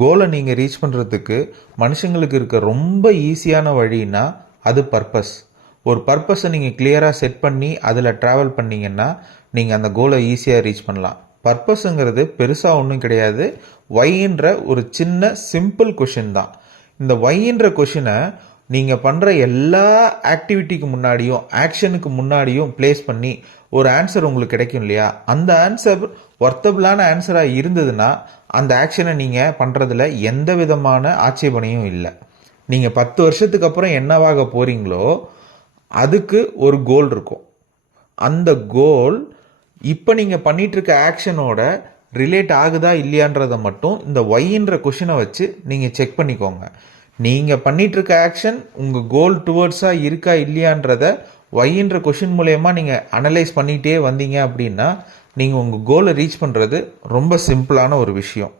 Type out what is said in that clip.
கோலை நீங்கள் ரீச் பண்ணுறதுக்கு மனுஷங்களுக்கு இருக்க ரொம்ப ஈஸியான வழின்னா அது பர்பஸ். ஒரு பர்பஸை நீங்கள் கிளியராக செட் பண்ணி அதில் ட்ராவல் பண்ணிங்கன்னா நீங்கள் அந்த கோலை ஈஸியாக ரீச் பண்ணலாம். பர்பஸுங்கிறது பெருசாக ஒன்றும் கிடையாது. ஒய்ன்ற ஒரு சின்ன சிம்பிள் கொஷின் தான். இந்த ஒய்ன்ற கொஷினை நீங்கள் பண்ணுற எல்லா ஆக்டிவிட்டிக்கு முன்னாடியும் ஆக்ஷனுக்கு முன்னாடியும் பிளேஸ் பண்ணி ஒரு ஆன்சர் உங்களுக்கு கிடைக்கும் இல்லையா? அந்த ஆன்சர் ஒர்த்தபிளான ஆன்சராக இருந்ததுன்னா அந்த ஆக்ஷனை நீங்கள் பண்ணுறதுல எந்த விதமான ஆட்சேபனையும் இல்லை. நீங்கள் 10 வருஷத்துக்கு அப்புறம் என்னவாக போகிறீங்களோ அதுக்கு ஒரு கோல் இருக்கும். அந்த கோல் இப்போ நீங்கள் பண்ணிகிட்ருக்க ஆக்ஷனோட ரிலேட் ஆகுதா இல்லையான்றதை மட்டும் இந்த ஒய்ன்ற கொஷினை வச்சு நீங்கள் செக் பண்ணிக்கோங்க. நீங்கள் பண்ணிகிட்ருக்க ஆக்ஷன் உங்கள் கோல் டுவர்ட்ஸாக இருக்கா இல்லையான்றதை ஒய்ன்ற கொஷின் மூலயமா நீங்கள் அனலைஸ் பண்ணிகிட்டே வந்தீங்க அப்படின்னா நீங்கள் உங்கள் கோலை ரீச் பண்ணுறது ரொம்ப சிம்பிளான ஒரு விஷயம்.